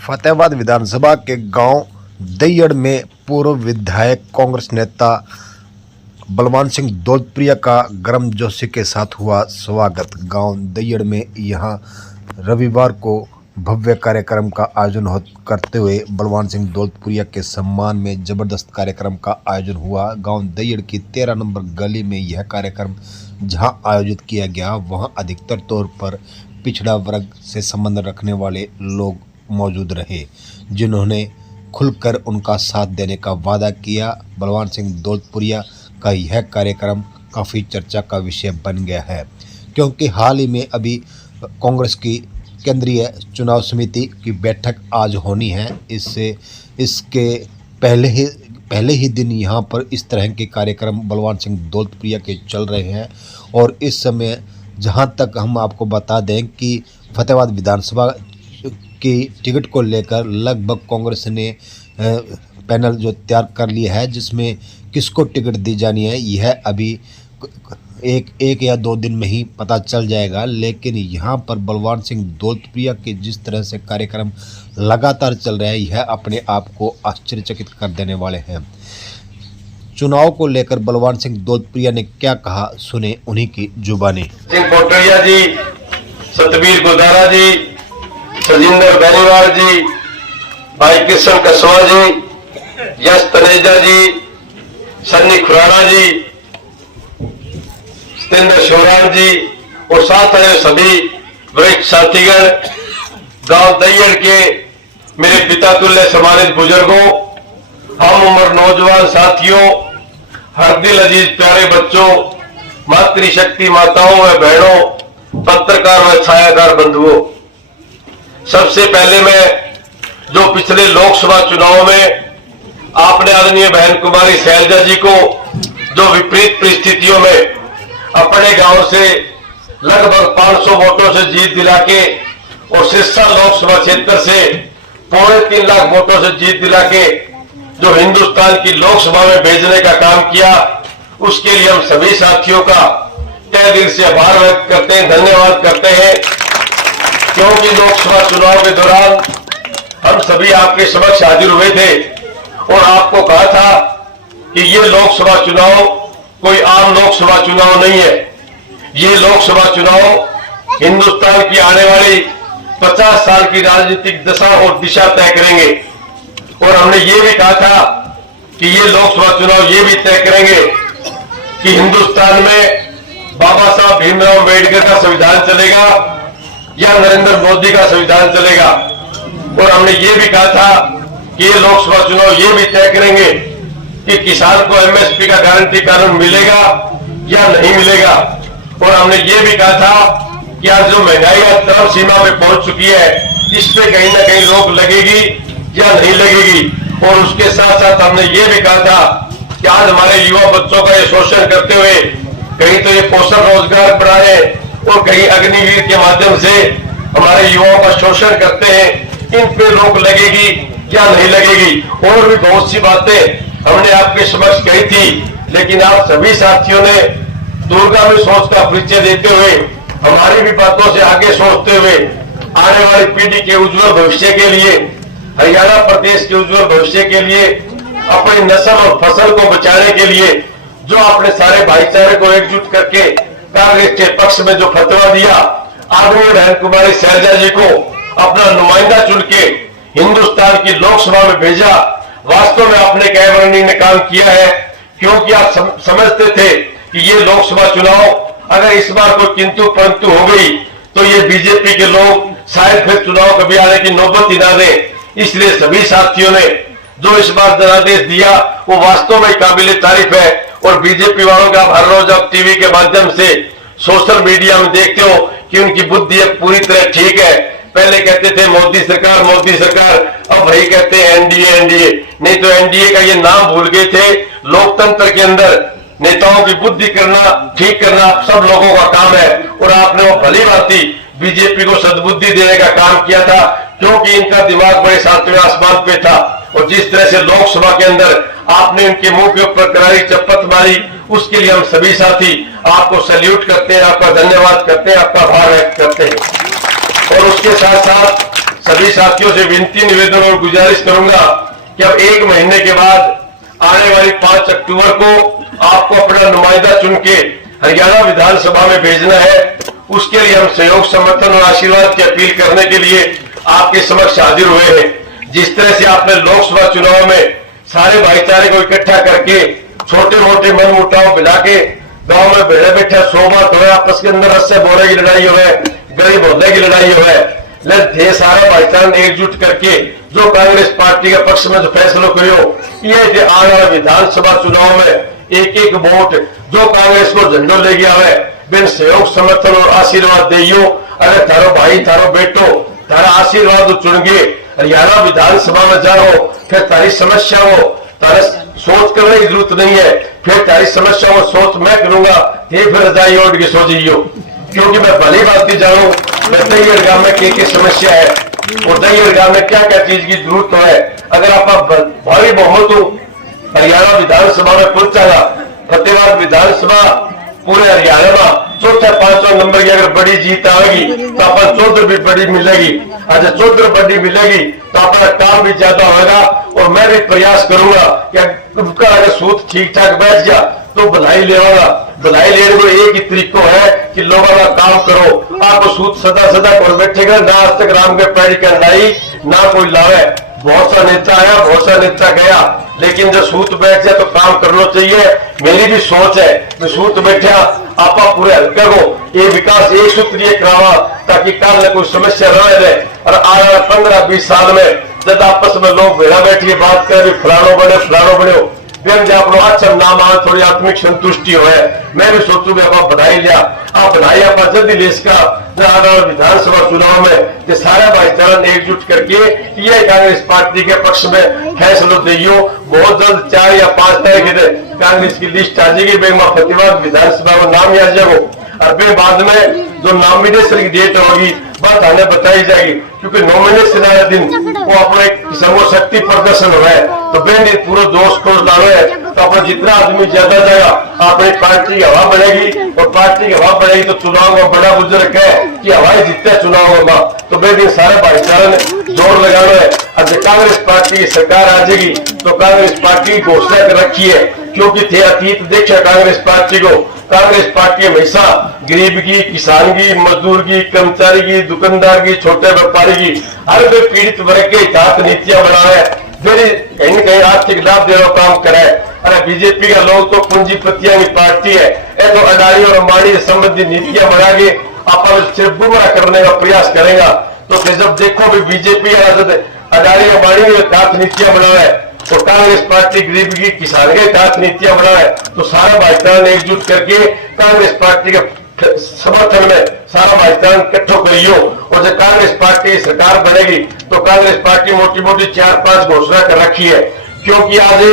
फतेहाबाद विधानसभा के गांव दैयड़ में पूर्व विधायक कांग्रेस नेता बलवान सिंह दौलतप्रिया का गर्मजोशी के साथ हुआ स्वागत। गांव दैयड़ में यहां रविवार को भव्य कार्यक्रम का आयोजन करते हुए बलवान सिंह दौलतप्रिया के सम्मान में जबरदस्त कार्यक्रम का आयोजन हुआ। गांव दैयड़ की 13 नंबर गली में यह कार्यक्रम जहां आयोजित किया गया, वहां अधिकतर तौर पर पिछड़ा वर्ग से संबंध रखने वाले लोग मौजूद रहे, जिन्होंने खुलकर उनका साथ देने का वादा किया। बलवान सिंह दौलतप्रिया का यह कार्यक्रम काफ़ी चर्चा का विषय बन गया है, क्योंकि हाल ही में अभी कांग्रेस की केंद्रीय चुनाव समिति की बैठक आज होनी है। इसके पहले ही दिन यहाँ पर इस तरह के कार्यक्रम बलवान सिंह दौलतप्रिया के चल रहे हैं। और इस समय जहाँ तक हम आपको बता दें कि फतेहाबाद विधानसभा की टिकट को लेकर लगभग कांग्रेस ने पैनल जो तैयार कर लिया है, जिसमें किसको टिकट दी जानी है यह अभी एक या 2 दिन में ही पता चल जाएगा। लेकिन यहाँ पर बलवान सिंह दौलतप्रिया के जिस तरह से कार्यक्रम लगातार चल रहे हैं, यह अपने आप को आश्चर्यचकित कर देने वाले हैं। चुनाव को लेकर बलवान सिंह दौलतप्रिया ने क्या कहा, सुने उन्हीं की जुबानी। सिंह कोटड़िया जी, सतबीर गुदारा जी, सजिंदर बेनीवाल जी, भाई कृष्ण कसवा जी, यश तनेजा जी, सन्नी खुराना जी, सतेंद्र शोरान जी और साथ आए सभी वरिष्ठ साथीगण, गांव दैयड़ के मेरे पिता तुल्य सम्मानित बुजुर्गों, हम उम्र नौजवान साथियों, हर दिल अजीज प्यारे बच्चों, मातृशक्ति माताओं व बहनों, पत्रकार व छायाकार बंधुओं, सबसे पहले मैं जो पिछले लोकसभा चुनाव में आपने आदरणीय बहन कुमारी शैलजा जी को जो विपरीत परिस्थितियों में अपने गांव से लगभग 500 वोटों से जीत दिला के और सिरसा लोकसभा क्षेत्र से 3.25 लाख वोटों से जीत दिला के जो हिंदुस्तान की लोकसभा में भेजने का काम किया, उसके लिए हम सभी साथियों का तहे दिल से आभार व्यक्त करते हैं, धन्यवाद करते हैं। क्योंकि लोकसभा चुनाव के दौरान हम सभी आपके समक्ष हाजिर हुए थे और आपको कहा था कि ये लोकसभा चुनाव कोई आम लोकसभा चुनाव नहीं है, ये लोकसभा चुनाव हिंदुस्तान की आने वाली 50 साल की राजनीतिक दशा और दिशा तय करेंगे। और हमने ये भी कहा था कि ये लोकसभा चुनाव ये भी तय करेंगे कि हिंदुस्तान में बाबा साहब भीमराव अम्बेडकर का संविधान चलेगा या नरेंद्र मोदी का संविधान चलेगा। और हमने ये भी कहा था कि ये लोकसभा चुनाव ये भी तय करेंगे कि किसान को एमएसपी का गारंटी कानून मिलेगा या नहीं मिलेगा। और हमने ये भी कहा था कि आज जो महंगाई चरम सीमा पे पहुंच चुकी है, इस पे कहीं ना कहीं रोक लगेगी या नहीं लगेगी। और उसके साथ साथ हमने ये भी कहा था कि आज हमारे युवा बच्चों का ये शोषण करते हुए कहीं तो ये पोषण रोजगार बढ़ाए और कहीं अग्निवीर के माध्यम से हमारे युवाओं का शोषण करते हैं, इन पे रोक लगेगी या नहीं लगेगी। और भी बहुत सी बातें हमने आपके समक्ष कही थी, लेकिन आप सभी साथियों ने दूरगामी सोच का परिचय देते हुए हमारी भी बातों से आगे सोचते हुए आने वाली पीढ़ी के उज्जवल भविष्य के लिए, हरियाणा प्रदेश के उज्जवल भविष्य के लिए, अपनी नस्ल और फसल को बचाने के लिए जो आपने सारे भाईचारे को एकजुट करके कांग्रेस के पक्ष में जो फतवा दिया, आदरणीय बहन कुमारी शैलजा जी को अपना नुमाइंदा चुन के हिंदुस्तान की लोकसभा में भेजा, वास्तव में आपने कैबरनी ने काम किया है। क्योंकि आप समझते थे कि ये लोकसभा चुनाव अगर इस बार कोई किंतु परंतु हो गई तो ये बीजेपी के लोग शायद फिर चुनाव कभी आने की नौबत ही ना दें। इसलिए सभी साथियों ने जो इस बार जनादेश दिया वो वास्तव में काबिल तारीफ है। और बीजेपी वालों का हर रोज आप टीवी के माध्यम से सोशल मीडिया में देखते हो कि उनकी बुद्धि पूरी तरह ठीक है। पहले कहते थे मोदी सरकार, अब भाई कहते हैं एनडीए। नहीं तो एनडीए का ये नाम भूल गए थे। लोकतंत्र के अंदर नेताओं की बुद्धि करना, ठीक करना सब लोगों का काम है। और आपने वो भली भांति बीजेपी को सद्बुद्धि देने का काम किया था, क्योंकि इनका दिमाग बड़े सातवें आसमान पे था। और जिस तरह से लोकसभा के अंदर आपने उनके मुंह के ऊपर करारी चप्पत मारी, उसके लिए हम सभी साथी आपको सैल्यूट करते हैं, आपका धन्यवाद करते हैं, आपका आभार व्यक्त करते हैं। और उसके साथ साथ सभी साथियों से विनती, निवेदन और गुजारिश करूंगा कि अब 1 महीने के बाद आने वाली 5 अक्टूबर को आपको अपना नुमाइंदा चुन के हरियाणा विधानसभा में भेजना है। उसके लिए हम सहयोग, समर्थन और आशीर्वाद की अपील करने के लिए आपके समक्ष हाजिर हुए हैं। जिस तरह से आपने लोकसभा चुनाव में सारे भाईचारे को इकट्ठा करके छोटे मोटे मन मुटाव मिला के गांव में बैठे बैठे 100 बात हो, आपस के अंदर रस्से बोरे की लड़ाई हो, गरीब होने की लड़ाई हो, थे सारा भाईचारा एकजुट करके जो कांग्रेस पार्टी के पक्ष में जो फैसला करियो, ये आने वाले विधानसभा चुनाव में एक एक वोट जो कांग्रेस को झंडो ले गया है, बिन सहयोग, समर्थन और आशीर्वाद दियो। अगर थारो भाई, थारो बेटो तारा आशीर्वाद चुन गए, हरियाणा विधानसभा में जाओ, फिर तारी समस्या हो, तारा सोच करने की जरूरत नहीं है, फिर तारी समस्या हो सोच मैं करूंगा, ये फिर रजाई ओढ़ के सो जाइयो। क्योंकि मैं भली बात की जानू मैं दैयड़ गांव में क्या समस्या है और दैयड़ गांव में क्या क्या चीज की जरूरत है। अगर आप भारी बहुमत हो हरियाणा विधानसभा में पहुंचागा, फतेहाबाद विधानसभा पूरे हरियाणा में चौथा 5वां नंबर की अगर बड़ी जीत आएगी तो अपन चौधर भी बड़ी मिलेगी। अच्छा चौधर बड़ी मिलेगी तो अपना काम भी ज्यादा होगा। और मैं भी प्रयास करूंगा कि अगर सूत ठीक ठाक बैठ गया तो भलाई लेगा। भलाई लेने को एक ही तरीका है कि लोगों का काम करो। आपको सूत सदा सदा कोई बैठेगा ना, आज तक राम के पैड़ी का लाई ना कोई लावे। बहुत सा नेता आया, बहुत सा नेता गया, लेकिन जब सूत बैठ जाए तो काम करना चाहिए। मेरी भी सोच है मैं सूत बैठा आपा पूरे हल्के को ये विकास एक सूत्रीय करावा ताकि कल कोई समस्या न रहे। और आने वाले 15-20 साल में जब आपस में लोग भेड़ा बैठिए बात करें फलानो बने अच्छा नाम आ थोड़ी आत्मिक संतुष्टि हो। मैं भी सोचू भी आप बधाई लिया, आप बधाई आप जल्दी ले इसका विधानसभा चुनाव में ये सारे भाईचारा ने एकजुट करके ये कांग्रेस पार्टी के पक्ष में फैसला दियो। बहुत जल्द 4 या 5 तारीख कांग्रेस की लिस्ट आ जाएगी, फतेहाबाद विधानसभा में नाम आ जाएगा। और फिर बाद में जो नॉमिनेशन की डेट होगी बात हमें बताई जाएगी, क्योंकि नॉमिनेशन वाले दिन वो अपने सर्वशक्ति प्रदर्शन हो है तो बेन पूरा जोश खोज डालो है तो अपना जितना आदमी ज्यादा जाएगा अपनी पार्टी की हवा बढ़ेगी। और पार्टी की हवा बढ़ेगी तो चुनाव में बड़ा बुजुर्ग है कि हवाई जीतते चुनाव होगा तो बेन सारे भाईचारा ने जोर लगाना है। अब कांग्रेस पार्टी की सरकार आ जाएगी तो कांग्रेस पार्टी की घोषणा कर रखी है, क्योंकि थे अतीत देखा कांग्रेस पार्टी को। कांग्रेस पार्टी हमेशा गरीब की, किसान की, मजदूर की, कर्मचारी की, दुकानदार की, छोटे व्यापारी की हर कोई पीड़ित वर्ग के हित नीतियां बनाए, फिर कहीं न कहीं आर्थिक लाभ देने का काम करे। अरे बीजेपी का लोग तो पूंजीपतियों की पार्टी है, तो अडानी और अंबानी से संबंधित नीतियां बना के अपन सिर्फ गुमराह करने का प्रयास करेगा। तो फिर जब देखो भी बीजेपी अडानी अंबानी के साथ नीतियां बनाए तो कांग्रेस पार्टी गरीब की, किसान के साथ नीतियां बनाए तो सारा भाईचारा ने एकजुट करके कांग्रेस पार्टी के समर्थन में सारा भाईचारा इकट्ठो करियो। और जब कांग्रेस पार्टी की सरकार बनेगी तो कांग्रेस पार्टी मोटी मोटी 4-5 घोषणा कर रखी है, क्योंकि आज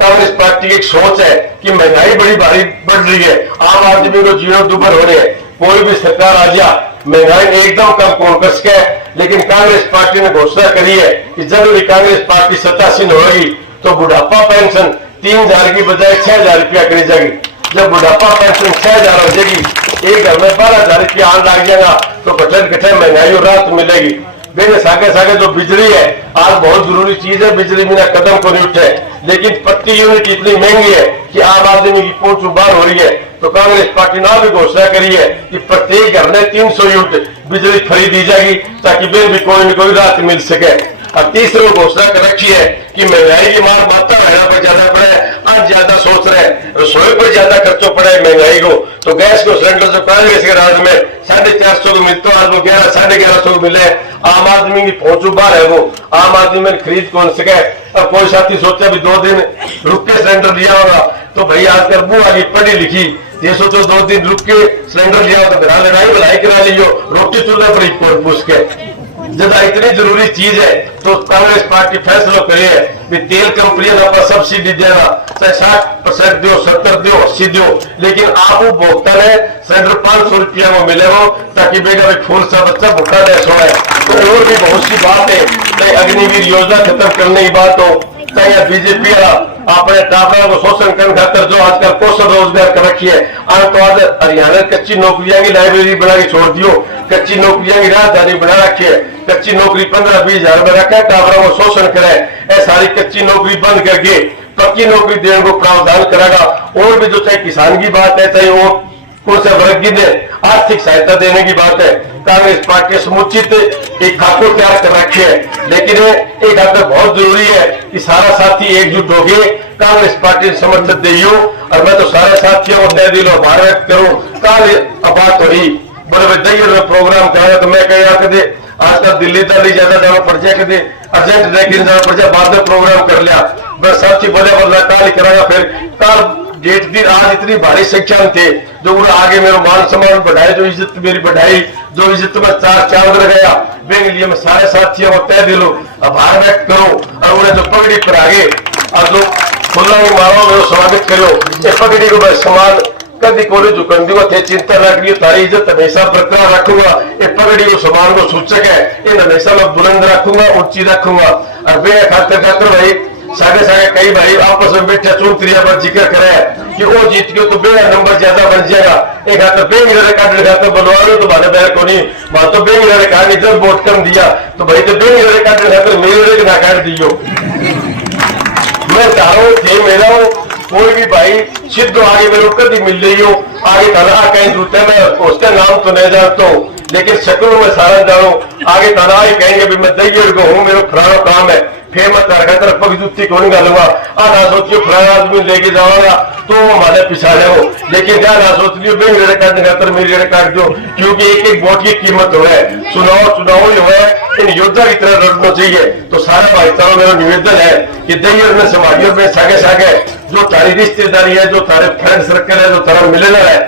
कांग्रेस पार्टी की एक सोच है कि महंगाई बड़ी भारी बढ़ रही है, आम आदमी को जीवन दुभर हो रहे हैं। कोई भी सरकार आ जा महंगाई एकदम कम कौन कर सके, लेकिन कांग्रेस पार्टी ने घोषणा करी है कि जब भी कांग्रेस पार्टी सत्तासीन होगी तो बुढ़ापा पेंशन 3,000 की बजाय 6,000 रुपया करी जाएगी। जब बुढ़ापा पेंशन 6,000 हो जाएगी, एक घर में 12,000 रुपया आने लग जाएगा तो घटे महंगाई और राहत मिलेगी। मेरे सागे सागे जो बिजली है आज बहुत जरूरी चीज है, बिजली बिना कदम को नहीं उठे, लेकिन प्रति यूनिट इतनी महंगी है कि आम आदमी की पहुंच बाहर हो रही है। तो कांग्रेस पार्टी ने भी घोषणा करी है कि प्रत्येक घर में 300 यूनिट बिजली फ्री दी जाएगी ताकि बिल भी कोई न कोई राहत मिल सके। और तीसरी घोषणा कर रखी है कि महंगाई की मार माता रहना पर ज्यादा पड़े, आज ज्यादा सोच रहे रसोई पर ज्यादा खर्चो पड़े महंगाई को। तो गैस को सिलेंडर जो कांग्रेस के राज में 450 को मिलता है, आज वो 1100-1150 को मिले। आम आदमी की पहुंच बाहर है, वो आम आदमी में खरीद कौन सके। अब कोई साथी सोचा भी 2 दिन रुक के सिलेंडर लिया होगा तो भाई आजकल बुआ की पढ़ी लिखी ये सोचो 2 दिन रुक के सिलेंडर लिया हो तो घर लड़ाई भलाई करा लियो, रोटी चूल्हे पर पूछ के। जब इतनी जरूरी चीज है तो कांग्रेस पार्टी फैसला करे है कि तेल कंपनियों पर सब्सिडी देना, चाहे 60% दो, 70 दो, 80 दो, लेकिन आप उपभोक्ता ने सिलेंडर 500 रुपया में मिलेगा ताकि बेटा फूल सा बच्चा भूखा नहीं सोए। तो और भी बहुत सी बात है, चाहे अग्निवीर योजना खत्म करने की बात हो, चाहे बीजेपी अपने टापरा को शोषण करने खातर जो आजकल कौशल रोजगार कर रखी है। आज तो आज हरियाणा कच्ची नौकरियां की लाइब्रेरी बना के छोड़ दियो, कच्ची नौकरियां की राजधानी बना रखी है। कच्ची नौकरी 15-20 हजार में रखे, टावरों को शोषण करे, ये सारी कच्ची नौकरी बंद करके पक्की नौकरी देने को प्रावधान करेगा। और भी जो चाहे किसान की बात है, चाहे वो कौन सा वर्ग की आर्थिक सहायता देने की बात है, कांग्रेस पार्टी समुचित एक खाको तैयार कर रखे है। लेकिन एक खाकर बहुत जरूरी है कि सारा साथी एकजुट हो गए कांग्रेस पार्टी समर्थन दियो। और मैं तो सारे साथियों को तय दिलो आभार व्यक्त करूं। कल बात हुई बोले दैयड़ में प्रोग्राम कराया, तो मैं कह दे आजकल दिल्ली तक नहीं ज्यादा जाना पड़ जाए, कदे अर्जेंट लेकिन जाना पड़ जाए, बाद में प्रोग्राम कर लिया। बस साथी बोले बोला कल ही कराया। फिर कल डेट दिन आज इतनी भारी संख्या में थे जो उन्हें आगे मेरा मान सम्मान बढ़ाए, जो इज्जत मेरी बढ़ाई, जो इज्जत में चार चांद लगाया, वे लिए मैं सारे साथियों को तय दिलो आभार व्यक्त करूं। और उन्हें जो पगड़ी पर आगे और जो खुला मारो मेरे स्वागत करो, ये पगड़ी को मैं समान कभी कोई झुकंदी को थे चिंता न करिए, तारी इज्जत हमेशा बरकरार रखूंगा। ये पगड़ी को समान को सूचक है, इन हमेशा मैं बुलंद रखूंगा, ऊंची रखूंगा। और वे खातिर खातिर भाई सागे सागे कई भाई आपस में बैठे चुनक्रिया पर जिक्र करे कि वो जीत गयो तो बे नंबर ज्यादा बन जाएगा। एक हाथ बे मेरे कार्ड खाता बनवा लो तो माने बैर को नहीं मान तो बे मेरे कार्ड जब वोट कम दिया तो भाई तो बे मेरे कार्ड खातर मेरे ना काट दियो। मैं चाहूँ थे मेरा कोई भी भाई सिद्ध आगे मेरे को कभी मिल रही हो, आगे तना कहीं जूते में उसका नाम तो नहीं जानता हूँ, लेकिन शक्ल में सारा जानू। आगे तना ही कहेंगे भी मैं दैयड़ को हूँ, मेरा फलाना काम है, फिर मैं तरह तरफ पग जुत्ती को नहीं डालूंगा। ना सोचियो फलाना आदमी लेके जाऊंगा तो हमारे पिछाड़े हो, लेकिन क्या ना सोच लियो मेरे कार्ड खातर मेरे कार्ड दो, क्योंकि एक एक वोट की कीमत हो है। चुनाव जो है इन योद्धा की तरह लड़ना चाहिए। तो सारा भाईचारों मेरा निवेदन है कि दैयड़ में समाजियों में सागे सागे जो तारी रिश्तेदारी है, जो तारे फ्रेंड सर्कल है, जो तारा मिलना है,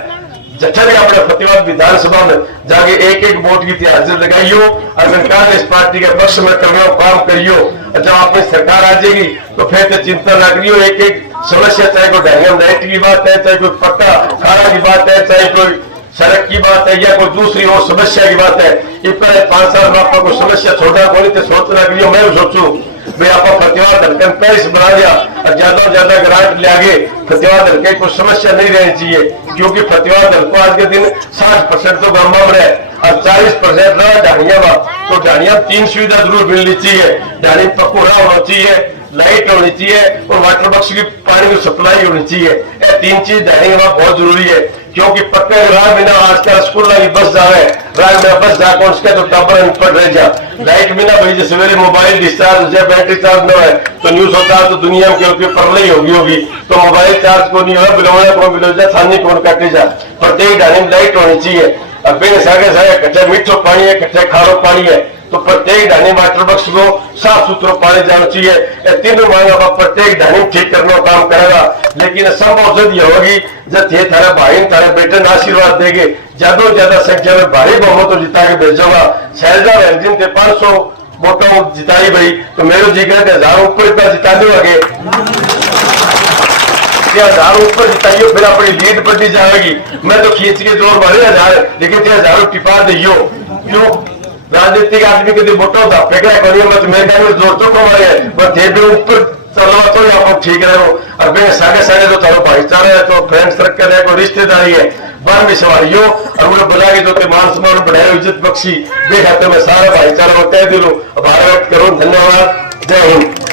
जैसे भी अपने फतेहाबाद विधानसभा में जाके एक एक वोट की हाजिर लगाइयो और कांग्रेस पार्टी के पक्ष में करियो, काम करियो। जब अपनी सरकार आ जाएगी तो फिर तो चिंता ना करियो। एक एक समस्या, चाहे कोई ढंगम लाइट की बात है, चाहे कोई पक्का खाना की बात है, चाहे कोई सड़क की बात है या कोई दूसरी और समस्या की बात है, ये पहले 5 साल में आपको कोई समस्या छोड़ा बोली तो सोचना करियो। मैं भी सोचू भाई आप फतेहाबाद हल्के पेरिस बना दिया और ज्यादा ज्यादा ग्रांट ले आगे फतेहाबाद हल्के कोई समस्या नहीं रहनी चाहिए, क्योंकि फतेहाबाद हल्को आज के दिन 60% तो गांव में है और 40% रहा ढाणिया में। तो ढाणिया 3 सुविधा जरूर मिलनी चाहिए, ढाणी पकोड़ा होना चाहिए, लाइट होनी चाहिए और वाटर बॉक्स की पानी की सप्लाई होनी चाहिए। ये 3 चीज ढाणी में बहुत जरूरी है, क्योंकि पक्के राह बिना आजकल स्कूल की बस जावे राह में बस जा कौन तो टाबर पड़ रह जा। लाइट बिना भाई जैसे सवेरे मोबाइल डिस्चार्ज हो जाए, बैटरी चार्ज न है तो न्यूज होता है तो दुनिया के ऊपर परलई होगी तो मोबाइल चार्ज को नहीं होगा, बिलोना को बिलो जा, थानी कौन काटे जा। प्रत्येक ढाणी में लाइट होनी चाहिए। अब बिन सागे सागे कट्ठे मीठो पानी है, कट्ठे खारो पानी है, तो प्रत्येक ढाणी वाटर बॉक्स को साफ सुथरा पानी जाना चाहिए। ये तीनों मांगा प्रत्येक ढाणी ठीक करने का काम करेगा। लेकिन संभव जब ये होगी जब ये थारे भाई थारे बेटे ने आशीर्वाद देंगे, ज्यादा से ज्यादा संख्या में भारी बहुमत तो जिता के भेजूंगा। शैलजा रंजीन थे 500 वोटों जिताई भाई, तो मेरे जी कहते 1000 ऊपर इतना जिता दो आगे 1000 ऊपर जिताइयो, फिर अपनी लीड बढ़ती जाएगी। मैं तो खींच के जोर मारे 1000, लेकिन 1000 टिपा दियो। क्यों राजनीतिक आदमी के वोटों का फेंका करिए मत, मेरे ख्याल में जोर तो कमाए पर थे भी ऊपर चलवा तो आप ठीक रहे हो। और मैं सागे सागे जो थारो भाईचारा है, तो फ्रेंड सर्कल है, कोई रिश्तेदारी है, बार भी सवारियो और उन्हें बुला के जो मान सम्मान बढ़ाए इज्जत बख्शी, वे खाते में सारा भाईचारा को तय दिलो आभार व्यक्त करो। धन्यवाद, जय हिंद।